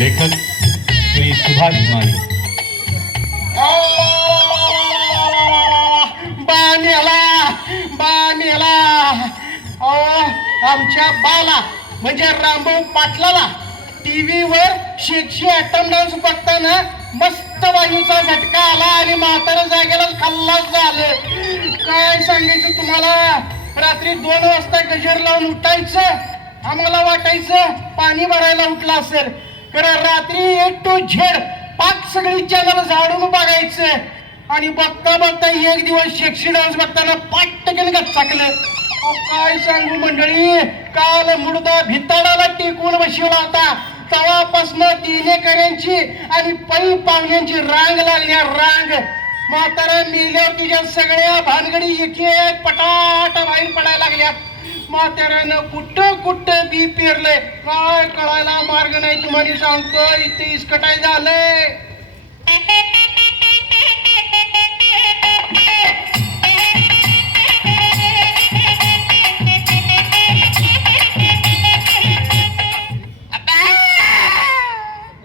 लेखक श्री सुभाष माने. बानेला बानेला. ओ आमच्या बाला म्हणजे रामभाऊ पाटलाला टीव्हीवर शेक्षी ॲटम डान्स बघताना मस्त वायूचा झटका आला आणि म्हातारा जागेला खल्लास झालं. काय सांगायचं तुम्हाला? रात्री दोन वाजता गजर लावून उठायचं आम्हाला वाटायचं पाणी भरायला उठला असेल. कारण रात्री एक टू झेड. पाच सगळी चॅनल झाडून बघायचं. आणि बघता बघता एक दिवस शेक्सी डान्स बघताना पाटकन गच्चाकलं काय सांगू मंडळी? काल मुडदा भिताडाला टेकून बसवला होता. तवापासनं तिनेकऱ्यांची आणि पै पाहुण्यांची रांग लागल्या रांग. म्हातारा मेल्यावर तुझ्या सगळ्या भानगडी एक एक पटाट बाहेर पडायला लागल्या म्हाताऱ्यानं कुठं कुठं बी पेरलंय? काय कळायला मार्ग नाही तुम्हाला सांगतो इथे इसकटाय झालंय.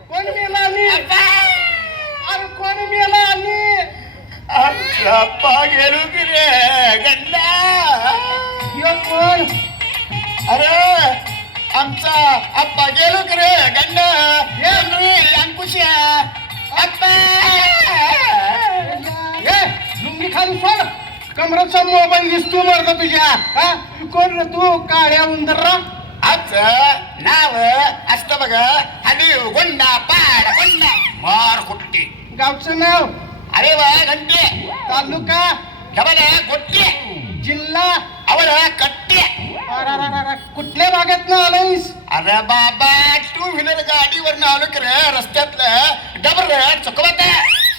कोण मेला आणि? अरे कोण मेला आणि? आमचा अप्पा गेलो की रे गंडा! ह्यो कोण अरे आमचा अप्पा गेलो रे गंडा. रे अंकुशा. अप्पा ए लुंगी खाली सोड. कमराचा मोबाईल दिसतो मर्द तुझ्या. हा? कोण रे तू? काळ्या उंदरा आमचं नाव असतं बघ. हनी गुंडा पाड गुंडा. मार कुट्टी. गावचं नाव? अरे वा घंटे. तालुका? डबल गुट्टी. जिल्हा? कुठल्या भागात ना आलायस? अरे बाबा टू व्हीलर गाडीवर आलो की रे रस्त्यातलं. डबर चुकवत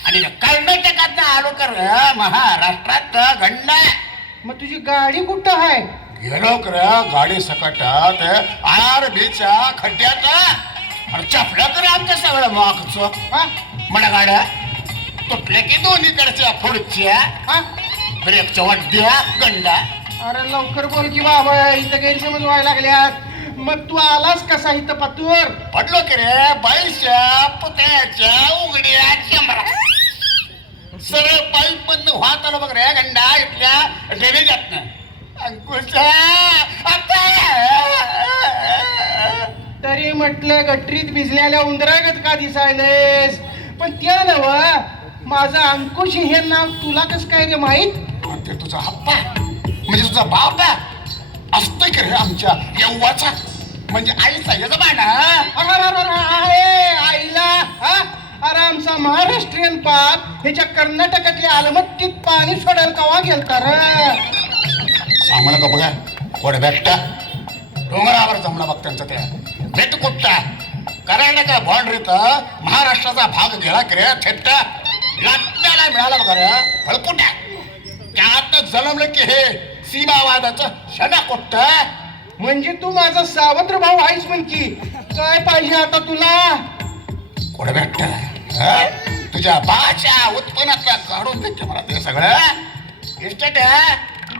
आणि कर्नाटकात आलो कर महाराष्ट्रात गंडा मग तुझी गाडी कुठं आहे गेलो कर गाडी सकटात आर बीच्या खड्ड्यात. आणि चपल्या कर आमच्या सगळं मागच. म्हणा गाड्या तुटल्या की दोन्हीकडच्या पुढच्या. हा? ब्रेकच्या वड्ड्या गंडा. अरे लवकर बोल की बाबा इथं गैरसमज व्हायला लागल्यात. मग तू आलास कसा इथं पतूर? पडलो की रे बाईच्या पुतळ्याच्या उघड्या चेंबरा सरळ पाईप मधनं वाहत आलो बघ रे गंडा इथल्या ड्रेनेजातनं अंकुशा आता. तरी म्हटलं गटरीत भिजलेल्या उंदरागत का दिसायलेस? पण त्या नव माझं अंकुश हे नाव तुला कस काय रे माहीत? तुझा हप्पा. म्हणजे तुझा बाप असतोय की रे आमच्या यव्वाचा. म्हणजे आईचा यजमान आईला हा? अरे आमचा महाराष्ट्रीयन पाप ह्याच्या कर्नाटकातल्या आलमट्टीत पाणी सोडायला कवा गेलता र? सांगणं का बघा कोड भेटता. डोंगरावर जमला बघ त्यांचा त्या भेट कुठता कर्नाटक बाँड्रीत महाराष्ट्राचा भाग गेला की रे थेट लाटण्याला मिळाला बघा रे. फळकुट्या त्यात जलमलं की हे सीमावादाचं शना म्हणजे तू माझा सावत्र भाऊ आहेस म्हण की काय पाहिजे आता तुला? कोण भेटत? तुझ्या बाच्या उत्पन्नातला काढून देते मला ते सगळं इस्टेट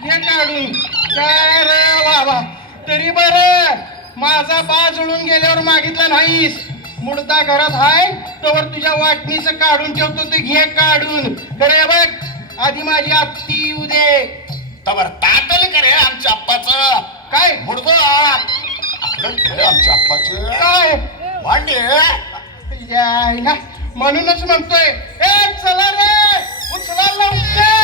घे काढून काय रे वा तरी बर. माझा बा जुळून गेल्यावर मागितला नाहीस. मुडदा घरात हाय तोवर तुझ्या वाटणीचं काढून ठेवतो ते घे काढून. खरे बघ आधी माझी आत्ती उदे दे तवर तातल करे आमच्या अप्पाचं काय? मुडगो आपलं करे आमच्या अप्पाचं काय? यायला म्हणूनच म्हणतोय ए चला रे उचला लवकर.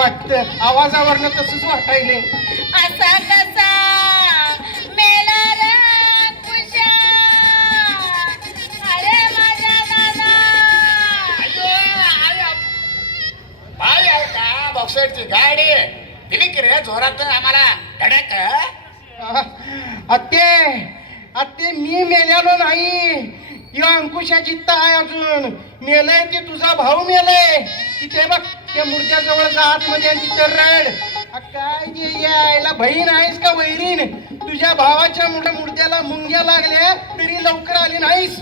वाटत. आवाजावरनं तसंच वाटायले असा कसा मेला रे कुशा अरे दादा आहे का बॉक्सरची गाडी. दिली की रे जोरात आम्हाला. धडक. आत्ते ते मी मेल्यालो नाही. या अंकुशाची ताय अजून. मेलय ते तुझा भाऊ मेलय. तिथे बघ. त्या मूर्त्याजवळ जा आतमध्ये तिथं रड. काय जे यायला बहीण आहेस का वैरीण तुझ्या भावाच्या मुळे मूर्त्याला मुंग्या लागल्या तरी लवकर आली नाहीस.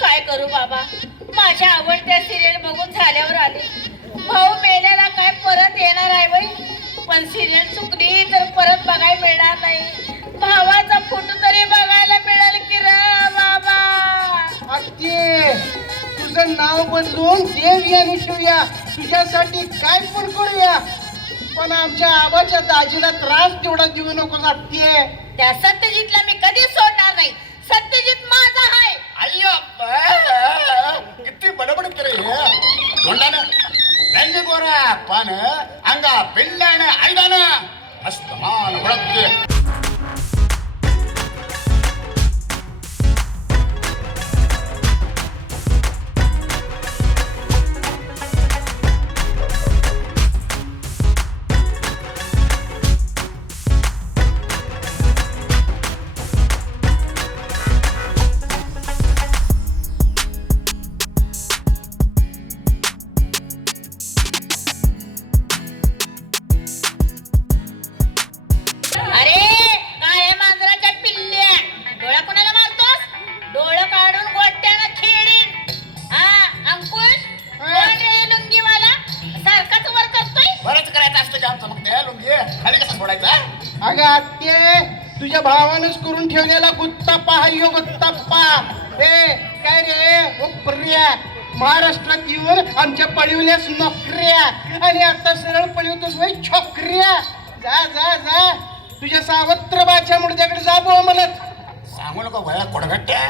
काय करू बाबा? माझ्या आवडत्या सिरियल बघून झाल्यावर आले. भाऊ मेल्याला काय परत येणार आहे बाई? पण सिरियल चुकली तर परत बघायला मिळणार नाही. भावाचा फोटो तरी बघायला मिळेल की र बाबा? आत्ये तुझं नाव बदलून देव यांनी ठेवूया तुझ्यासाठी काय पण करूया. पण आमच्या आबाच्या दाजीला त्रास तेवढा देऊ नको आत्ये त्या सत्यजितला मी कधीच सोडणार नाही. सत्यजित माझा आहे. अय्यो किती बडबड रे तोंडानं रंग गोरा पण अंगा पिंडानं आयदानं मस्त मान ओळखते सावत्रबाच्या मुडद्याकडे जा बुवा म्हणत सांगू नको भया कोडगट्ट्या?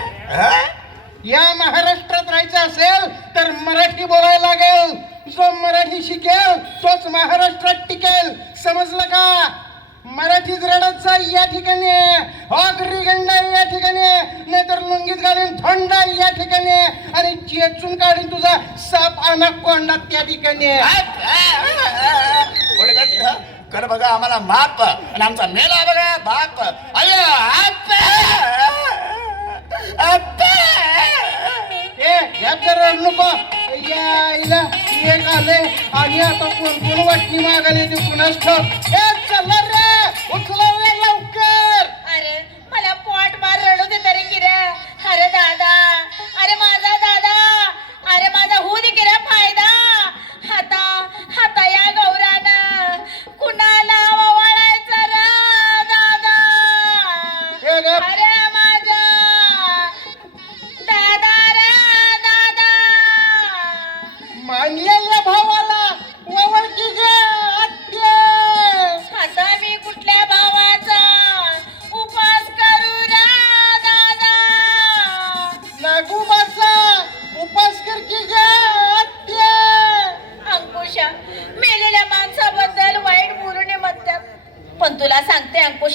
या महाराष्ट्रात राहायचं असेल तर मराठी बोलायला लागेल. जो मराठी शिकेल तोच महाराष्ट्रात टिकेल. समजलं का? मराठीच रडत जा या ठिकाणी. ऑगरी गंडा या ठिकाणी. नाहीतर लुंगीत घालीन थंडा या ठिकाणी. आणि चेचून काढीन तुझा साप आणा कोंडा त्या ठिकाणी. कर बघा आम्हाला माप आणि आमचा मेला बघा बाप. अयो आप्पा! ए घ्यात जरा रडू नको. यायला एक आले आणि आता कोण कोण वाटणी मागायला ते कुणाच ठाऊक? ए चल रे उचला.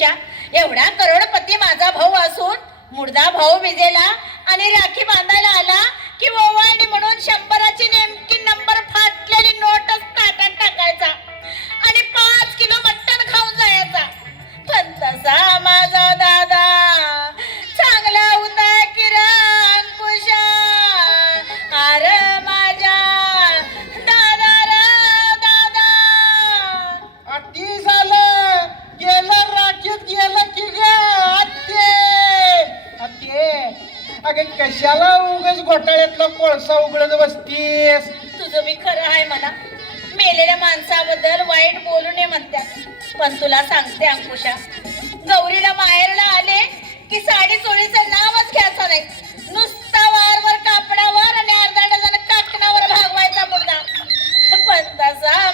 सांगते एवढा करोडपती माझा भाऊ असून मुर्दा भाऊ विजेला आणि राखी बांधायला कशाला उगच घोटाळ्यातला कोळसा उघडत बसतीस तुझं बी खरं आहे म्हणा. मेलेल्या माणसाबद्दल वाईट बोलू नये म्हणतात पण तुला सांगते अंकुशा गौरीला माहेरला आले की साडी चोळीचं नावच घ्यायचं नाही. नुसता वारवर कापडावर आणि अर्धा डझन काकणावर भागवायचा मुर्दा पण तसा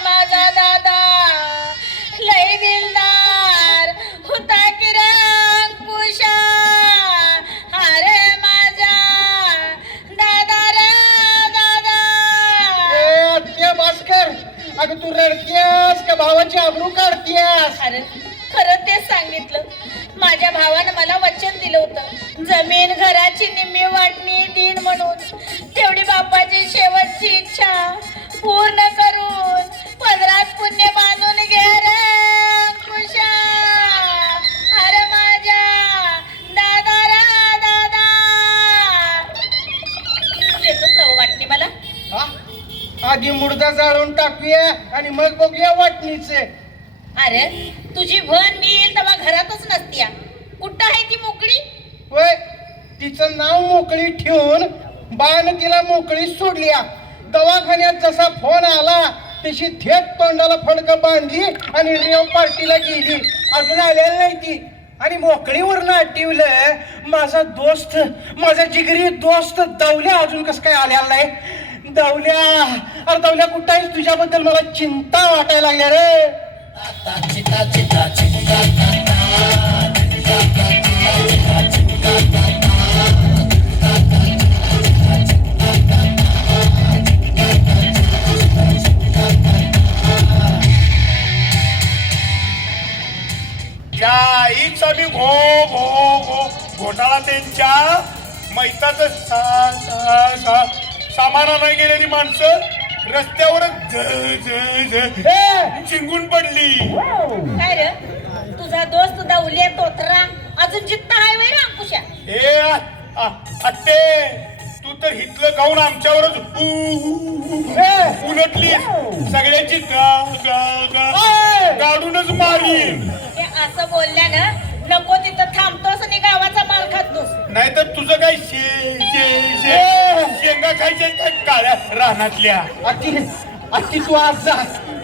अगं तू रडतीयस का? भावाची आबरू काढतीयस? अरे खरं तेच सांगितलं. माझ्या भावानं मला वचन दिलं होतं. जमीन घराची निम्मी वाटणी दिन म्हणून. तेवढी बापाची शेवटची इच्छा पूर्ण करून. टाकूया आणि मग बघूया वाटणीचे. अरे तुझी भन मी येईल तेव्हा घरातच नसतीया. कुठं आहे ती मोकळी? होय तिचं नाव मोकळी ठेवून बाण तिला मोकळी सोडल्या. दवाखान्यात जसा फोन आला तशी थेट तोंडाला फडकं बांधली आणि रेव पार्टीला गेली. अजून आलेली नाही ती. आणि मोकळीवर आठवलं माझा दोस्त माझा जिगरी दोस्त दवल्या अजून कसं काय आलेला नाही. दवल्या. अरे दवल्या कुठं आहेस? तुझ्याबद्दल मला चिंता वाटायला लागल्या रे त्या आईचा मी घो घो घो घोटाळा त्यांच्या मैताचं सा सा सा. सामाना नाही गेलेली माणसं. रस्त्यावरच झ झ चिंगून पडली. काय रे? तुझा दोस्त दौले तोत्रा अजून जित्ता वय रे अंकुशा. ए आ- आ- अट्टे तू तर हितलं खाऊन आमच्यावरच उ- उ- उ- ए, उलटली सगळ्यांची गा गा गा! गाडूनच मारी हे असं बोलल्यानं नको तिथं थांबतोस आणि गावाचा मार खातोस नाहीतर तुझं काय शे शे! शेंगा खायच्या काय काळ्या रानातल्या? अति अति तू आज जा.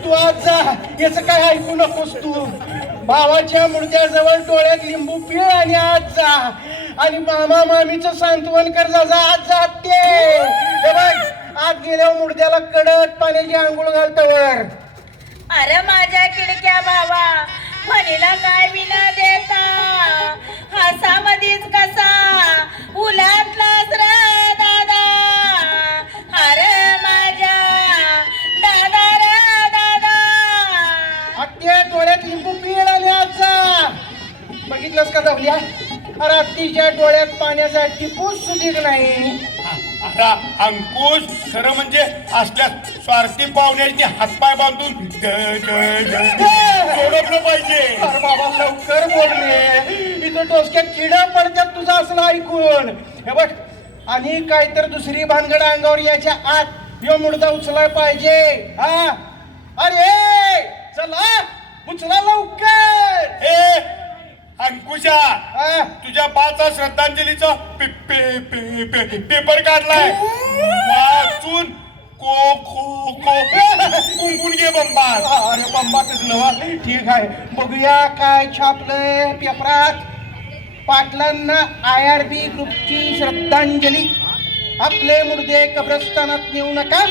तू आज जा. याच काय ऐकू नकोस तू. भावाच्या मुडद्याजवळ डोळ्यात लिंबू पिळ आणि आज जा. आणि मामा मामीचं सांत्वन कर जा जा आज जा ते हे बघ आत गेल्यावर मुडद्याला कडक पाण्याची आंघोळ घालतावर अरे माझ्या किडक्या बाबा? म्हणीला काय विना देता? हसा मधीच कसा? उलातलाच र दादा. अरे माझ्या दादा रे दादा. आत्या डोळ्यात लिंबू पिळ आले आज बघितलंस का जाऊया? अरे आत्तीच्या डोळ्यात पाण्याचा पूस सुधीर नाही. आता अंकुश खरं म्हणजे असल्या स्वार्थी पाहुण्याची हातपाय बांधून सोडवलं पाहिजे. अरे बाबा लवकर बोलले इथं डोसक्यात किड पडतात तुझं असलं ऐकून. हे बघ आणि काय तर दुसरी भानगड अंगावर याच्या आत यो मुडदा उचलाय पाहिजे. हा? अरे चला उचला लवकर. ए अंकुशा तुझ्या बाचा श्रद्धांजलीचा पेपर काढलाय. वाचून को को को कुंकून घे बंबार अरे बंबातच नवा ठीक आहे. बघूया काय छापलंय पेपरात. पाटलांना आय आर बी ग्रुपची श्रद्धांजली. आपले मुर्दे कब्रस्तानात नेऊ नका.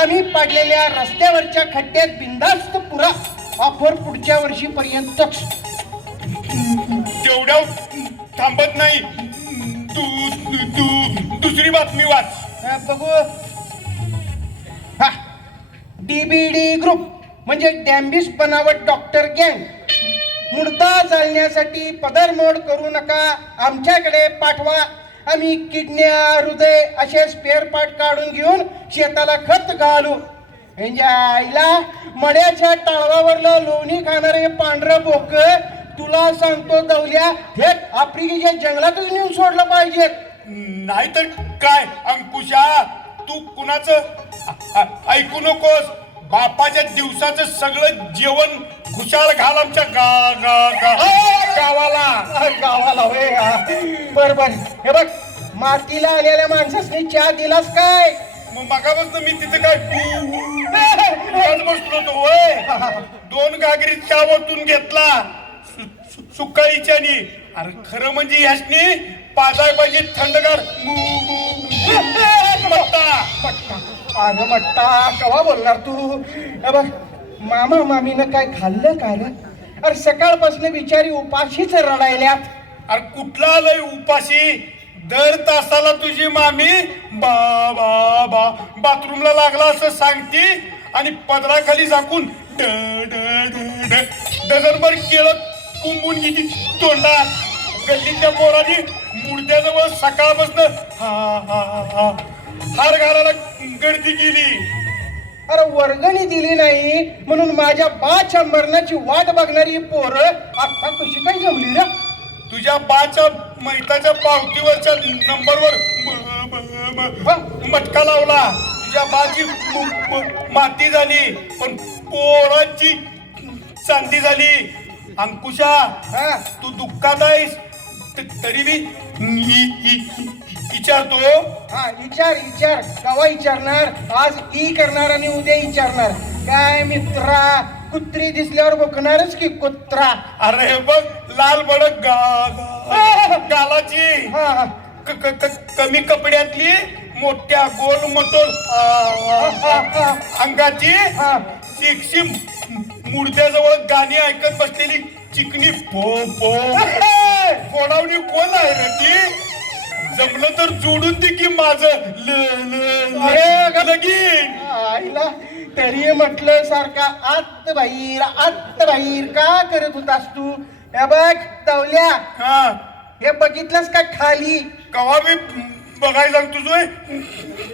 आम्ही पाडलेल्या रस्त्यावरच्या खड्ड्यात बिंदास्त पुरा. ऑफर पुढच्या वर्षीपर्यंतच. तेवढ्या थांबत नाही. तू तू- दुसरी बातमी वाच. हा, बघू. हा. डीबीडी ग्रुप म्हणजे डॅम्बिस बनावट डॉक्टर गँग मुर्दा चालण्यासाठी पदरमोड करू नका. आमच्याकडे पाठवा. आम्ही किडन्या हृदय असे स्पेअर पार्ट काढून घेऊन शेताला खत घालू. म्हणजे आईला मड्याच्या टाळवावरलं लोणी खाणारे पांढरं बोक तुला सांगतो दवल्या थेट आफ्रिकेच्या जंगलातच नेऊन सोडलं पाहिजे. नाहीतर काय अंकुशा? तू कुणाचं? ऐकू नकोस. बापाच्या दिवसाचं सगळं जेवण खुशाल घाल आमच्या गा गा गा गावाला. गावाला होय हा. बर बर. हे बघ मातीला आलेल्या माणसासनी चहा दिलास काय? मग मगापासून मी तिथे काय बसलो होतो होय. दोन घागरी चहा ओतून घेतला. सु- सु- सुकाळीच्यानी अरे खरं म्हणजे यासनी पाजाय पाहिजे थंडगार. मु- मु- मट्टा. मट्टा अरे मट्टा कवा बोलणार तू? हे बघ मामा मामीनं काय खाल्लं काय रे? अरे सकाळपासून बिचारी उपाशीच रडायल्यात. अरे कुठला आलंय उपाशी? दर तासाला तुझी मामी बा बा बा बाथरूमला लागला असं सांगती आणि पदराखाली झाकून ड ड ड ड डझनभर केळं कुंबून घेती तोंडात गल्लीतल्या पोरांनी मुडद्याजवळ सकाळपासून हा हा हा हार घालायला गर्दी केली. अरे वर्गणी दिली नाही म्हणून माझ्या बाच्या मरणाची वाट बघणारी पोरं आता कशी काय जमली रे? तुझ्या बाच्या मैताच्या पावतीवरच्या नंबरवर ब- मटका लावला. तुझ्या बाची मु- मु- माती झाली पण पोरांची चांदी झाली. अंकुशा हा? तू दुःखात आहेस. त- तरी मी इ- इ- विचारतो हा विचार विचार कवा विचारणार आज ई करणार आणि उद्या विचारणार काय मित्रा कुत्री दिसल्यावर बघणारच की कुत्रा. अरे हे बघ लाल बडक गा गालाची. हा हा. क- क- क- कमी कपड्यातली मोठ्या गोल मटोल. अंगाची. हा. शिक्षी मुडद्याजवळ गाणी ऐकत बसलेली चिकनी पो पो. फोडावणी कोण आहे रे ती? जमलं तर जोडून दे की माझ. लगीन. आईला तरी म्हटलं सारखा आत बाहेर आत बाहेर का करत होतास तू? हे बघ तवल्या. हा. हे बघितलंस का खाली? कवा मी बघायला सांगतो तुझं?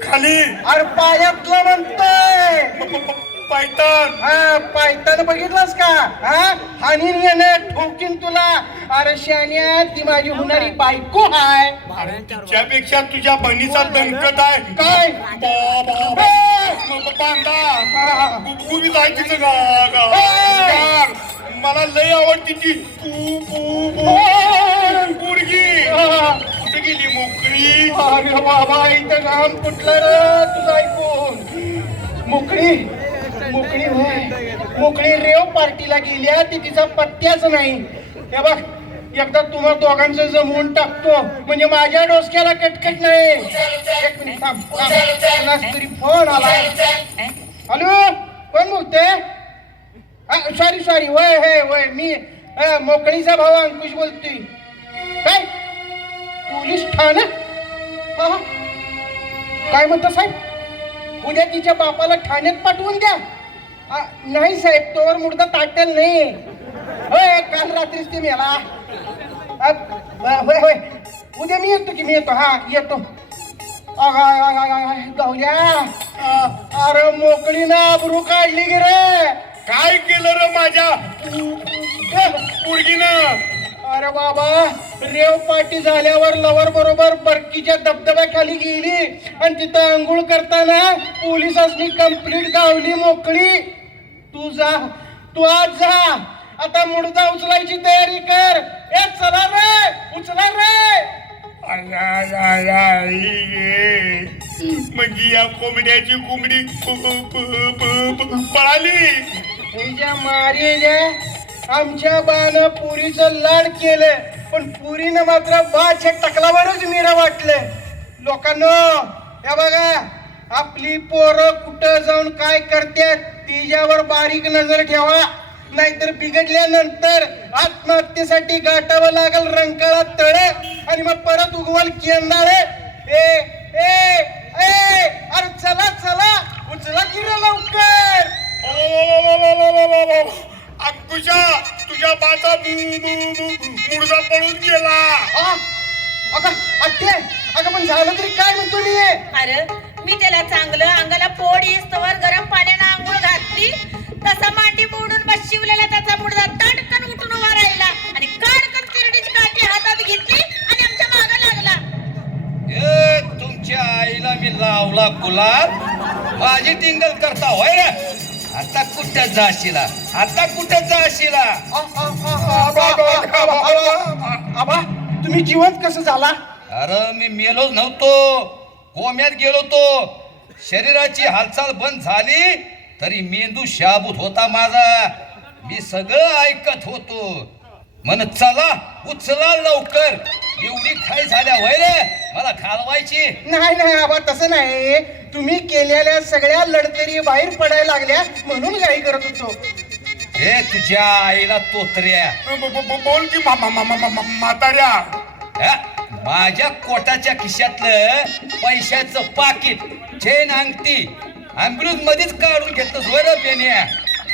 खाली. अरे पायातलं म्हणतोय. प- प- प- पायतान हा पायतान बघितलंस का? हा? हानी येणं ठोकीन तुला. अरे शान्या ती माझी होणारी बायको हाय. अरे तिच्यापेक्षा तुझ्या बहिणीचा दणकट आहे. काय? बांधा. गार. मला लय आवडती ती. पू पू पोरगी. कुठे गेली मोकळी? अरे बाबा इथं घाम कुठलं रे तुझं ऐकून? मोकळी? मोकळी होय. मोकळी रेव पार्टीला गेल्या ती तिचा पत्त्याच नाही. हे बघ एकदा तुम्हा दोघांचं जमवून टाकतो. म्हणजे माझ्या डोसक्याला कटकट नाही. एक मिनिट थांब तरी फोन आला हॅलो कोण बोलते सॉरी सॉरी वय हे वय मी मोकळीचा भाऊ अंकुश बोलतोय. काय? पोलीस ठाणे. काय म्हणता साहेब? उद्या तिच्या बापाला ठाण्यात पाठवून द्या. नाही साहेब तोवर मुर्दा ताटेल नाही. होय काल रात्रीच ते मेला होय होय उद्या मी येतो की मी येतो. हा येतो. आ, अरे मोकळी ना अब्रू काढली गे रे. काय केलं रे माझ्या? पोरगीनं. अरे बाबा रेव पार्टी झाल्यावर लवर बरोबर बरकीच्या धबधब्याखाली गेली. आणि तिथं आंघोळ करताना पोलिसांनी कंप्लीट गावली मोकळी. तू जा तू आज जा आता मुडदा उचलायची तयारी कर. ए चला रे उचला रे. ये. म्हणजे या कोंबड्याची कोंबडी पळाली. ह्याच्या मारेल्या. आमच्या बानं पुरीचं लाड केलं. पण पुरीनं मात्र बाच्या टकलावरच मिरा वाटलं. लोकांना हे बघा आपली पोरं कुठं जाऊन काय करतात तिच्यावर बारीक नजर ठेवा. नाहीतर बिघडल्यानंतर आत्महत्येसाठी गाठावं लागल रंकाळा तळे आणि मग परत उगवल केंदाळे. ए ए ए अरे चला चला. उचला की लवकर. अंकुशा तुझ्या बाचा बू- बू- बू- मुडदा पळून गेला. आ, अगं अट्टे. अगं पण झालं तरी काय म्हणतो मी अरे मी त्याला चांगलं अंगाला पोड येस्तवर गरम पाण्यानं आंघोळ घातली तसा मांडी मोडून बस शिवलेला त्याचा मुडदा ताटकन उठून उभा राहिला आणि काडकन तिरडीची काठी हातात घेतली आणि आमच्या मागे लागला. ए तुमच्या आईला मी लावला गुलाब. माझी टिंगल करता होय रे. आता कुठं जाशीला? आता कुठं जाशीला? आबा, तुम्ही जिवंत कसं झाला? अरे मी मेलोच नव्हतो. कोम्यात गेलो तो. शरीराची हालचाल बंद झाली तरी मेंदू शाबूत होता माझा. मी सगळं ऐकत होतो. म्हण चला उचला लवकर. एवढी खाय झाल्या वय रे. मला घालवायची. नाही नाही आबा तसं नाही. तुम्ही केलेल्या सगळ्या लढतरी बाहेर पडायला लागल्या म्हणून घाई करत होतो. हे तुझ्या आईला तोतऱ्या. ब- ब- ब- बोल की मा- मा- मा- मा- मा- म्हाताऱ्या. हा? माझ्या कोटाच्या खिशातलं पैशाचं पाकिट चेन अंगठी अँब्युलन्स मध्येच काढून घेतलं वर बेन्या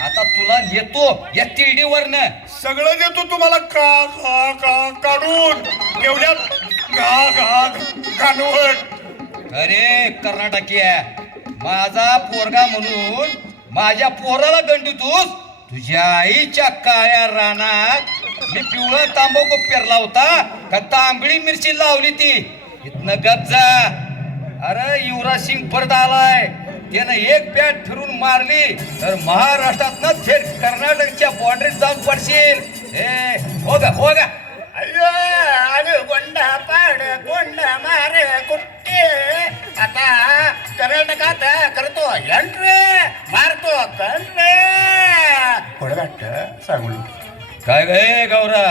आता तुला नेतो या तिरडीवरनं सगळं देतो तुम्हाला का का का काढून. एवढ्यात घा घा घालवट अरे कर्नाटकीया माझा पोरगा म्हणून माझ्या पोराला गंडीतोस? तुझ्या आईच्या काळ्या रानात मी पिवळा तांबाखू पेरला होता. का तांबडी मिरची लावली ती. इथनं गप्जा अरे युवराज सिंग परत आलाय. त्यानं एक बॅट फिरून मारली. तर महाराष्ट्रात थेट कर्नाटकच्या बॉर्डरीत जाऊन पडशील. ए हो गा हो गा अय्यो अरे गोंडा पाड गोंडा मारे कुट्टे. आता कर्नाटकात करतो एंट्री मारतो कंट्री पुढे सांगू काय गे गौरा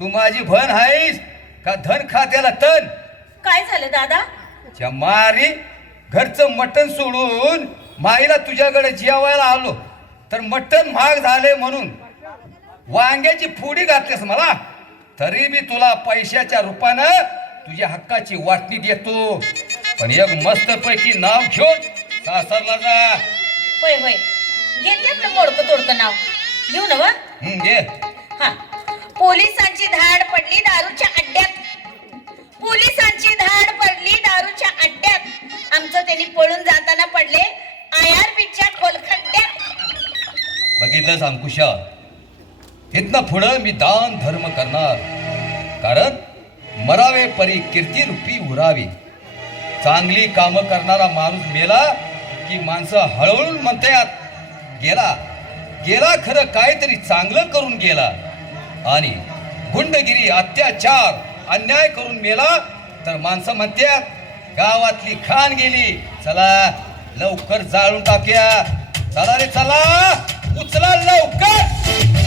तू माझी भन आहेस का धन खात्याला तन? काय झालं दादा? च्या मारी घरचं मटण सोडून माईला तुझ्याकडे जेवायला आलो. तर मटण महाग झाले म्हणून. वांग्याची फोडी घातलीस मला. तरी मी तुला पैशाच्या रूपानं तुझ्या हक्काची वाटणी देतो. पण एक मस्त पैकी नाव घेऊन सासरला जा. होय होय. घेते आपलं मोडकं तोडकं नाव. घेऊ ना वा. हं, घे. पोलिसांची धाड पडली दारूच्या अड्ड्यात. पोलिसांची धाड पडली दारूच्या अड्ड्यात. आमचं त्यांनी पळून जाताना पडले आय खोलखड्ड्यात बघितलंच अंकुशा इथनं पुढं मी दान धर्म करणार. कारण मरावे परी कीर्ती रूपी उरावी. चांगली कामं करणारा माणूस मेला की माणसं हळूहळू म्हणतात गेला. गेला खरं काहीतरी चांगलं करून गेला. आणि गुंडगिरी अत्याचार अन्याय करून मेला. तर माणसं म्हणतात गावातली खान गेली. चला लवकर जाळून टाकूया. चला रे चला. उचला लवकर.